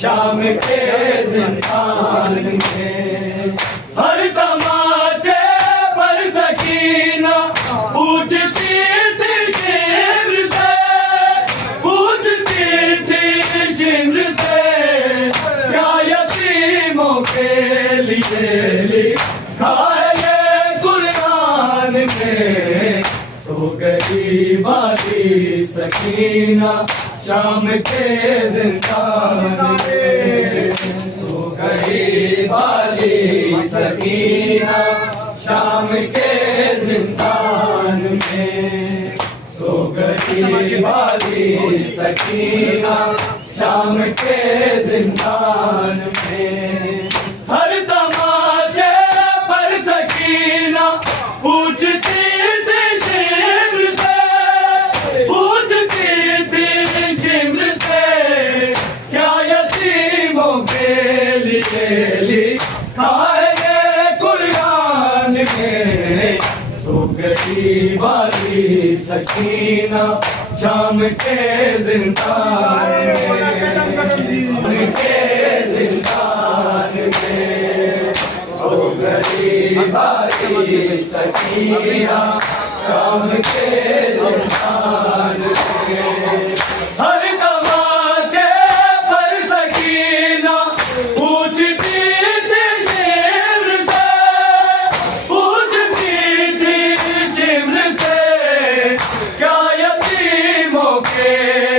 शाम के जिंदान में। हर तमाचे पर सकीना पूछती थी शिमर से, पूछती थी शिमर से, क्या यतीमों के लिए लिखा है कुरान में। सो गई वाली सकीना शाम के जिंदान में। सो गई वाली सकीना शाम के जिंदान में। सो गई वाली सकीना शाम के जिंदान में। हर तमाचे पर सकीना पूछती थी शिमर से, पूछती थी शिमर से, क्या यतीमों के लिए लिखा है कुरान में। सो गई वाली सकीना शाम के जिंदान में, के जिंदान में। सो गई वाली सकीना शाम के जिंदान में। हर तमाचे पर सकीना पूछती थी शिमर से, पूछती थी शिमर से, क्या यतीमों के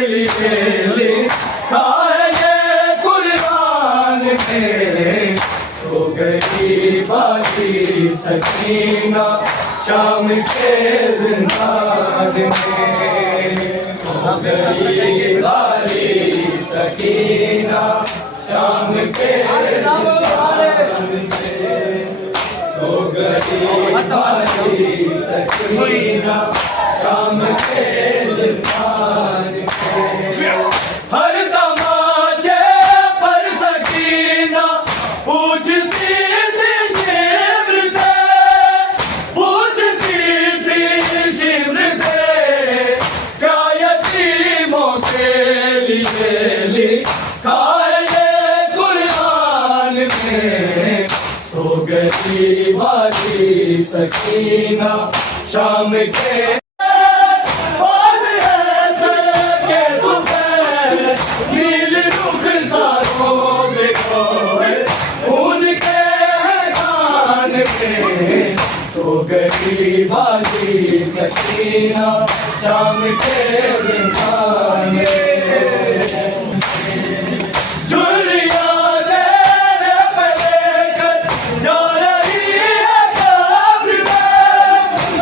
लिए लिखा है कुरान में। सो गई वाली सकीना शाम के जिंदान में। सो गई वाली सकीना शाम के जिंदान में। सो गई वाली सकीना शाम के जिंदान में। हर तमाचे पर सकीना पूछती थी शिमर से, पूछती थी शिमर से, क्या यतीमों के लिए लिखा है कुरान में। सो गई वाली सकीना शाम के सो गई वाली सकीना शाम के जिंदान में। चुरिया तेरे पे लेकर जा रही है कब्र में,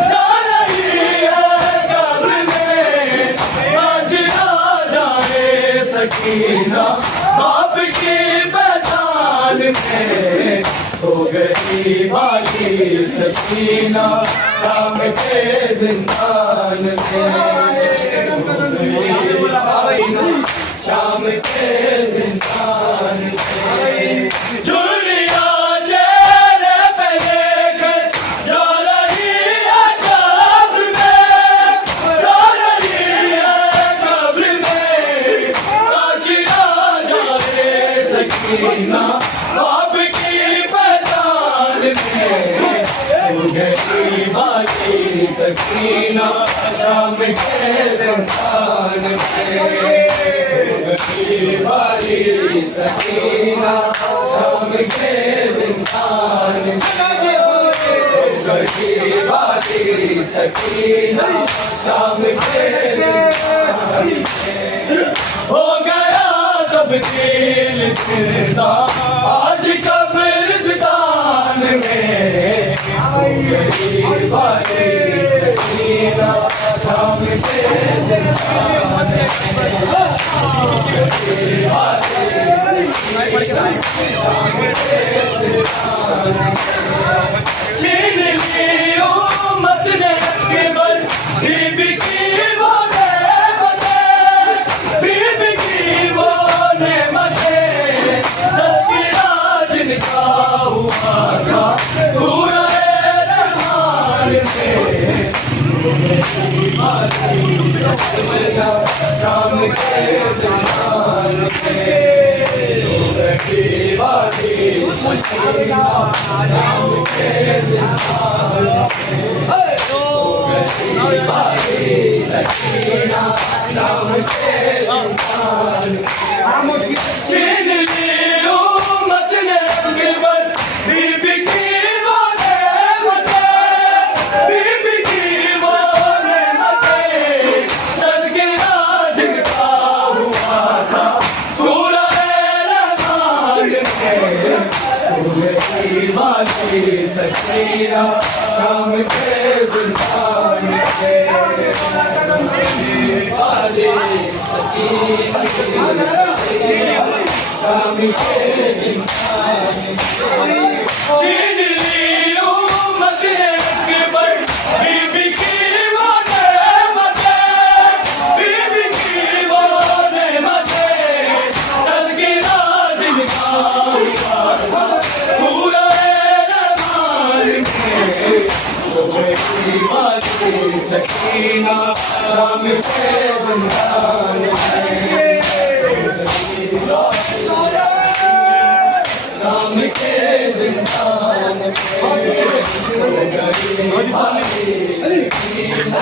जा रही है कब्र में। आज ना जाए सकीना बाप की पहचान में। सो गई वाली सकीना शाम के जिंदान में। शाम के जिंदान में। चुरिया चेहरे पे लेकर जा रही है कब्र में, जा रही है कब्र में। आज ना जाए सकीना बाप की पहचान में। सो गई वाली सकीना शाम के जिंदान में। सो गई वाली सकीना शाम के जिंदान में। सो गई वाली सकीना शाम के जिंदान में। हो गया तब्दील जिंदा आज कब्रिस्तान में। सो गई वाली सकीना शाम के जिंदान में। सो गई वाली शाम के जिंदान में। छीन ली उम्मत ने केवल बीबी की वो नेमतें, बीबी की वो नेमतें। तस्वीर जिनका हुआ था सूरह रहमान में। शाम के जिंदान में। वाली सकीना शाम के जिंदान में सो गई वाली सकीना शाम के जिंदान में छीन ली उम्मत ने अकबर बीबी की वो नेमतें बीबी की वो नेमतें तज़किरा जिनका हुआ था सूरह रहमान में सो गई वाली सकीना शाम के जिंदान में वाली सकीना शाम के जिंदान में छीन ली उम्मत ने अकबर बीबी की वो नेमतें बीबी की वो नेमतें तज़किरा जिनका हुआ था सूरह रहमान में सो गई वाली सकीना शाम के जिंदान में शाम के जिंदान में सो गई वाली सकीना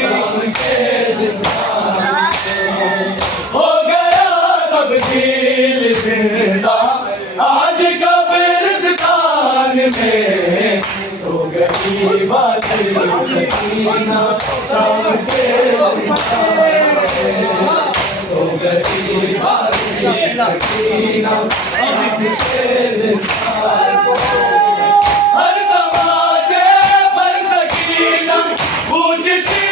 शाम के जिंदान में हो गया तब्दील जिंदा आज कब्रिस्तान में सो गई वाली सकीना शाम के जिंदान में सो गई वाली सकीना शाम के जिंदान में हर दरवाजे पर सकीना पूछती थी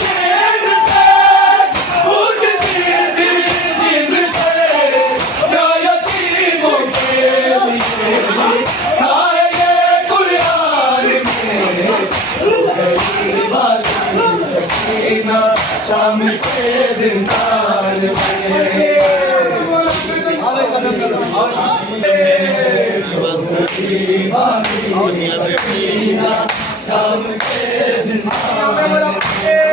जिन्न से पूछती थी जिन्न से क्या यतीमों के लिए खाए ये कुरान में सो गई वाली सकीना शाम के जिंदान में सो गई वाली सकीना शाम के जिंदान में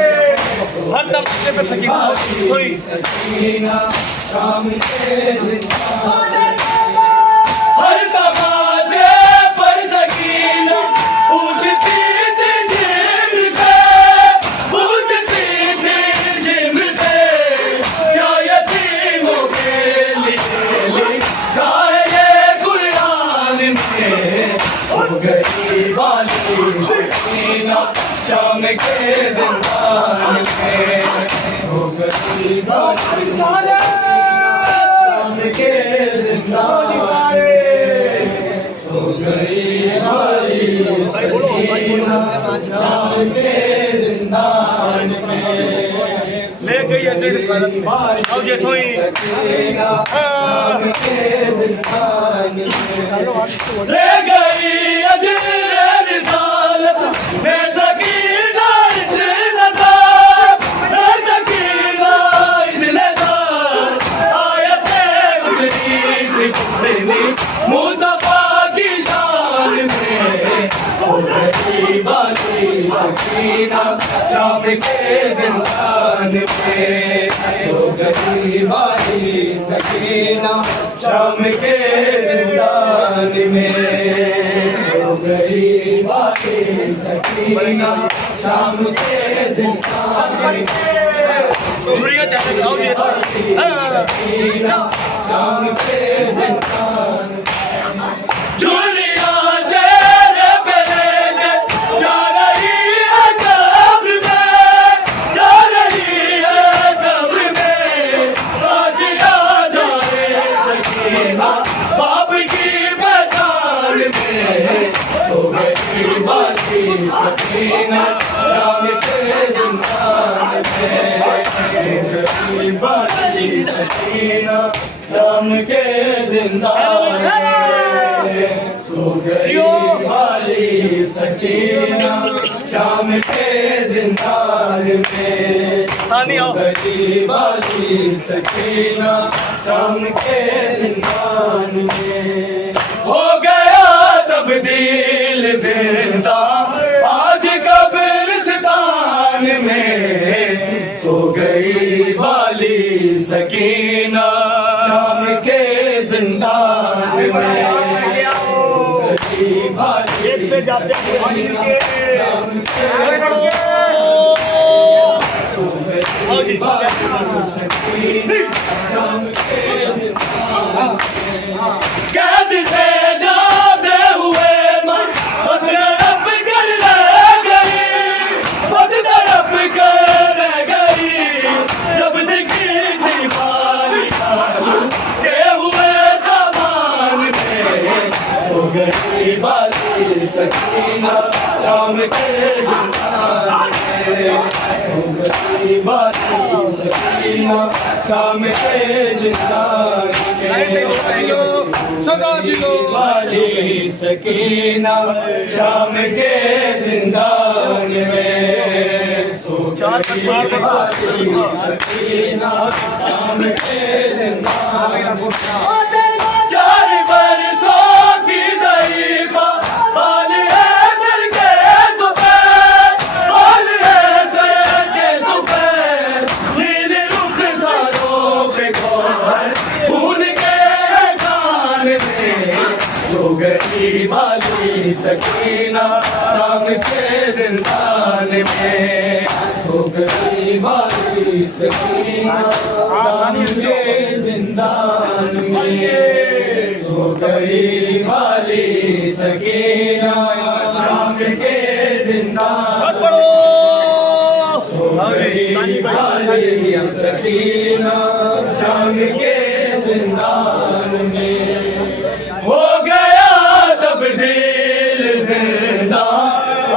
हर दरवाजे पे सकीना थोड़ी सकीना शाम के जिंदान में हर दरवाजे पर सकीना पूछती थी जिन्न से पूछती थी जिन्न से क्या यतीमों के लिए गाए ये कुरान में सो गई वाली सकीना शाम के जिंदान में सो गई वाली शाम के जिंदान में सो गई वाली सकीना शाम के जिंदान में ले गई है तेरे सारा आओ जे थोड़ी सकीना शाम के जिंदान में ले गई अजर रिसालत में सकीना इतने दार में सकीना इतने दार आयते उतरी थी पुतनी मुस्तफा की शान में सो गई वाली सकीना शाम के जिंदान में सो गई वाली सकीना शाम के जिंदान में सो गई वाली सकीना शाम के जिंदान में दुनिया चाहते आओ जे थोड़ी सकीना शाम के जिंदान में दुनिया चेहरे पे लेकर जा रही है कब्र में जा रही है कब्र में आज आ जाए सकीना बाप की पहचान में सो गई वाली सकीना शाम के जिंदान में सो गई वाली सकीना शाम के जिंदान में सो गई वाली सकीना शाम के जिंदान में सानी आओ गई वाली सकीना शाम के जिंदान में हो गया तब्दील जिंदा आज कब्रिस्तान में सो गई वाली सकीना शाम के जिंदान एक पे जाते हैं पानी के आओ जी कैद से जाते हुए मन बस तड़प कर रह गई, बस तड़प कर रह गई। जब दिखी दीवारी के हुए सामान में सो गई बाली सकीना शाम के जिंदान में, सो गई बाली सकीना शाम के जिंदान में। सदा दिलो वाली सकीना शाम के जिंदान में, सो गई वाली सकीना शाम के जिंदान में। 4 बरसों की ज़रीफ़ा बाल है सर के सफ़ेद, बाल है सर के सफ़ेद। नीले रुख़सारों पे गौहर खून के खान में, सो गई वाली सकीना शाम के जिंदान में, सो गई वाली सकीना शाम के जिंदान में, सो गई वाली सकीना शाम के जिंदान में, सो गई वाली सकीना शाम के जिंदान में। हो गया तब्दील जिंदा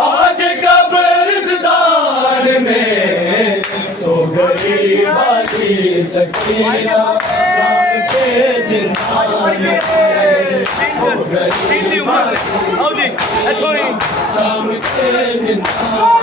आज कब्रिस्तान में, सो गई वाली सकीना शाम के जिंदान में, सो गई वाली आओ जी शाम के जिंदान